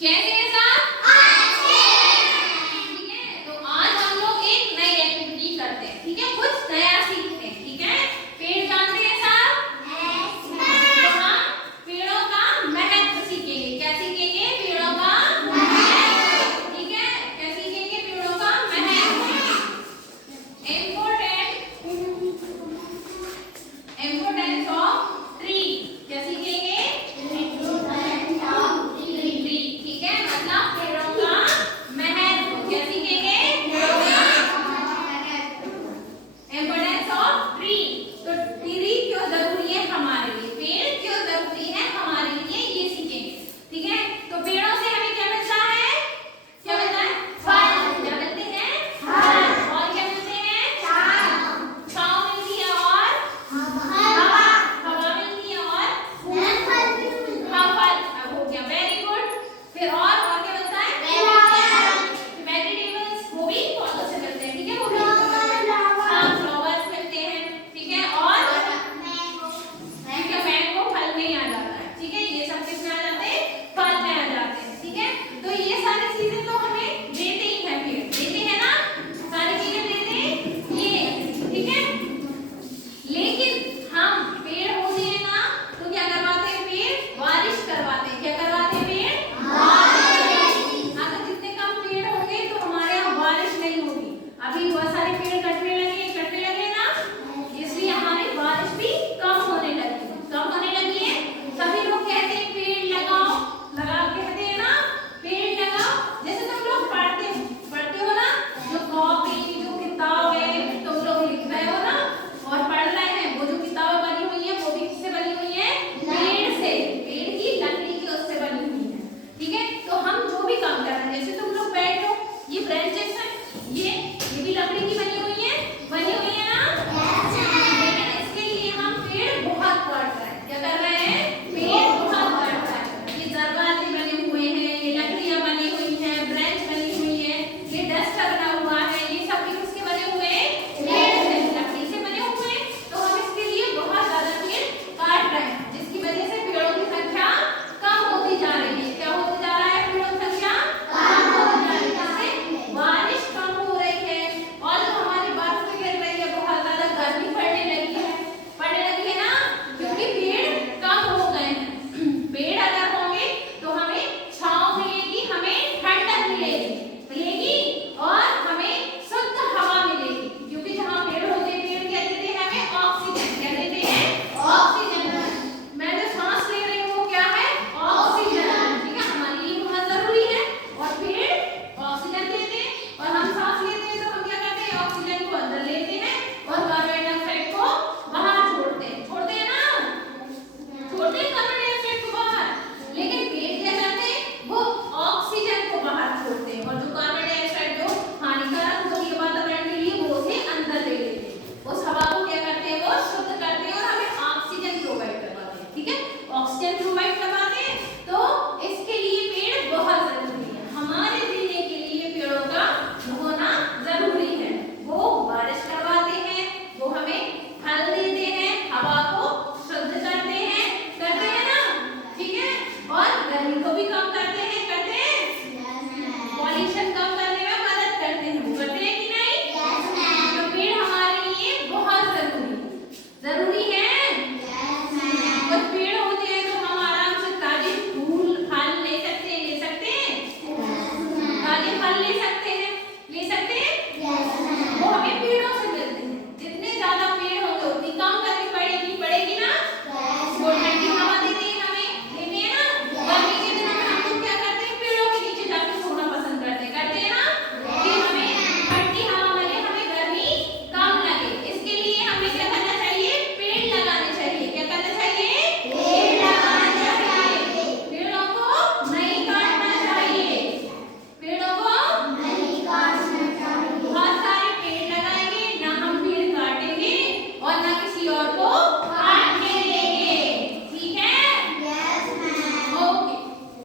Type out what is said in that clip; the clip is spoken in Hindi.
कैसे हैं साहब? अच्छे। ठीक है, तो आज हम लोग एक नई एक्टिविटी करते हैं। ठीक है, कुछ नया सीखते हैं। ठीक है, पेड़ जानते हैं साहब? तो हम पेड़ों का महत्व सीखेंगे। क्या सीखेंगे? पेड़ों का महत्व। ठीक है, क्या सीखेंगे? पेड़ों का महत्व। Importance of tree. क्या सीखेंगे? ठीक है, मतलब पेड़ों का महत्व। क्या सीखेंगे? Importance of tree. तो ट्री क्यों जरूरी है हमारे लिए, पेड़ क्यों जरूरी है हमारे लिए, ये सीखेंगे। ठीक है, तो पेड़ों से हमें क्या मिलता है? क्या मिलता है? फल। क्या मिलते हैं? फल। और क्या मिलते हैं? छांव मिलती है और हवा मिलती है और फल। अब हो गया, वेरी गुड। फिर और क्या मिलता है? वेजिटेबल्स, वो भी पौधों से मिलते हैं। ठीक है, वो भी फ्लावर्स मिलते हैं। ठीक है, और ठीक है, मैंगो फल में आ जाता है। ठीक है, ये सब किसमें आ जाते हैं? फल में आ जाते हैं। ठीक है, तो ये सारी चीजें तो हमें देते ही हैं, पेड़ देते हैं ना, सारी चीजें देते हैं ये। ठीक है, लेकिन हम पेड़ होते हैं ना, तो क्या करवाते हैं? पेड़ बारिश करवाते हैं। क्या करवाते हैं? पेड़ बारिश। अगर जितने कम पेड़ होंगे तो हमारे यहाँ बारिश नहीं होगी। अभी बहुत सारे पेड़ कटने लगे ना, इसलिए हमारी बारिश भी कम होने लगी है। सभी लोग कहते हैं पेड़ लगाओ, कहते हैं ना, पेड़ लगाओ। जैसे तुम लोग पढ़ते हो ना, जो कॉपी जो किताब है तुम लोग लिख रहे हो ना और पढ़ रहे हैं, वो जो किताबें बनी हुई है वो भी किससे बनी हुई है? पेड़ से। पेड़ की लकड़ी की उससे बनी हुई है। ठीक है, तो हम जो भी काम कर रहे हैं, जैसे तुम लोग बैठो, ये ब्रांचेस है, ये भी लकड़ी की बनी हुई है ना। लेकिन इसके लिए हम पेड़ बहुत काट रहे हैं। क्या कर रहे हैं? पेड़ बहुत काट रहे हैं। ये दरवाजे बने हुए हैं, ये लकड़ियां बनी हुई हैं, ब्रांच बनी हुई है, ये डस्टर बना हुआ है, ये सब भी किसके बने हुए हैं? पेड़ से, लकड़ी से बने हुए हैं। तो हम इसके लिए बहुत ज्यादा पेड़ काट रहे हैं, जिसकी वजह से पेड़ों की संख्या कम होती जा रही है। क्या होती जा रहा है? पेड़ों की संख्या कम होती जा रही है, जिससे बारिश कम हो रही है और जो हमारी बर्फ गिर रही है, बहुत ज्यादा गर्मी पड़ने लगी है ना, क्योंकि पेड़ कम हो गए हैं। पेड़ अगर होंगे तो हमें छांव मिलेगी, हमें ठंडक मिलेगी और हमें शुद्ध हवा मिलेगी। क्योंकि जहाँ पेड़ होते हैं, पेड़ क्या देते हैं? हमें ऑक्सीजन। क्या देते हैं? ऑक्सीजन। मैं जो सांस ले रही हूँ वो क्या है? ऑक्सीजन। ठीक है, हमारे लिए बहुत जरूरी है। और पेड़ ऑक्सीजन देते हैं और हम सांस लेते हैं, तो हम क्या करते हैं? ऑक्सीजन को अंदर लेते हैं और कार्बन डाइऑक्साइड को बाहर छोड़ते हैं ना, छोड़ते हैं कार्बन डाइऑक्साइड को बाहर। लेकिन पेड़ क्या करते हैं? वो ऑक्सीजन को बाहर छोड़ते हैं और जो कार्बन डाइऑक्साइड जो हानिकारक होती है वातावरण के लिए, वो उसे अंदर ले लेते हैं। उस हवा को क्या करते हैं? वो शुद्ध करते हैं और हमें ऑक्सीजन प्रोवाइड करवाते हैं। ठीक है, ऑक्सीजन प्रोवाइड करवाते हैं, तो इसके लिए पेड़ बहुत जरूरी है। हमारे जीने के लिए पेड़ों का होना जरूरी है। वो बारिश करवाते हैं, वो हमें फल देते हैं, हवा को शुद्ध करते हैं ना। ठीक है, और गर्मी को भी कम